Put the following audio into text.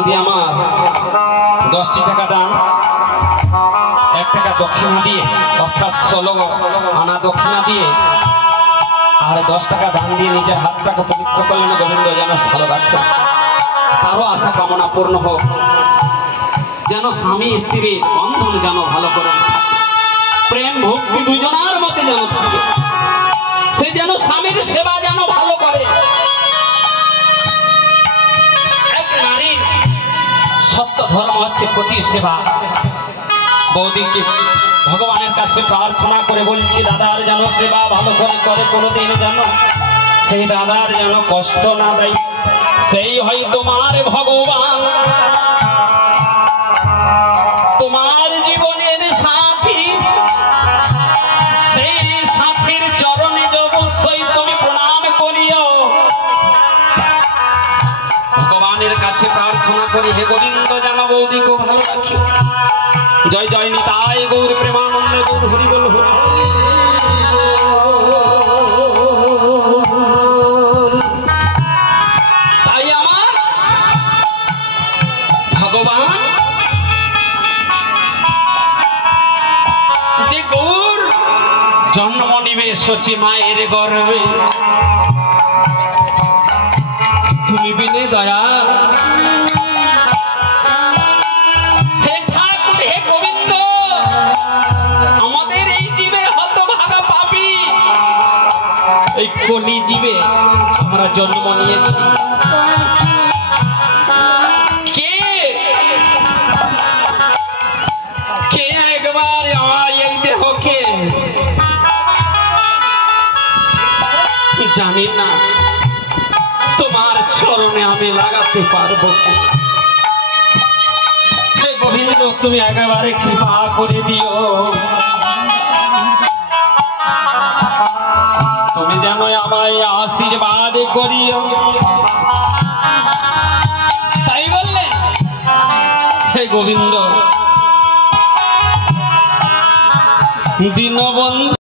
বৌদি আমার 10টি টাকা দান, 1 টাকা দক্ষিণা দিয়ে, অর্থাৎ 16 আনা দক্ষিণা দিয়ে আর 10 টাকা দান দিয়ে নিজের হাতটাকে পবিত্র করলেন। গোবিন্দ যেন ভালো রাখে, তারও আশা কামনা পূর্ণ হোক, যেন স্বামী স্ত্রীর বন্ধন যেন ভালো করে, প্রেম ভক্তি দুজনের মধ্যে যেন থাকে, সে যেন স্বামীর সেবা যেন ভালো করে। এক নারীর সত্য ধর্ম হচ্ছে পতি সেবা। বৌদিকে ভগবানের কাছে প্রার্থনা করে বলছি, দাদার যেন সেবা ভালো করে করে, কোনোদিন যেন সেই দাদার যেন কষ্ট না দেয়। সেই হয় তোমার ভগবান, তোমার জীবনের সাথী, সেই সাথীর চরণে অবশ্যই তুমি প্রণাম করিও। ভগবানের কাছে প্রার্থনা করি, হে গোবিন্দ যেন বৌদিকে ভালো রাখি। জয় জয় নিতাই গৌর প্রেমানন্দে গৌর হরি বল হরি। তাই আমার ভগবান যে গৌর জন্ম নিবে সচি মায়ের গর্ভে, তুমি বিনে দয়া এই কলি জীবে আমরা জন্ম নিয়েছি। কে কে একবার আমার এই দেহকে জানি না, তোমার চরণে আমি লাগাতে পারবো কি? হে গোবিন্দ, তুমি একেবারে কৃপা করে দিও, তুমি যেন আমায় আশীর্বাদ করিও। তাই বললে হে গোবিন্দ দীনবন্ধু।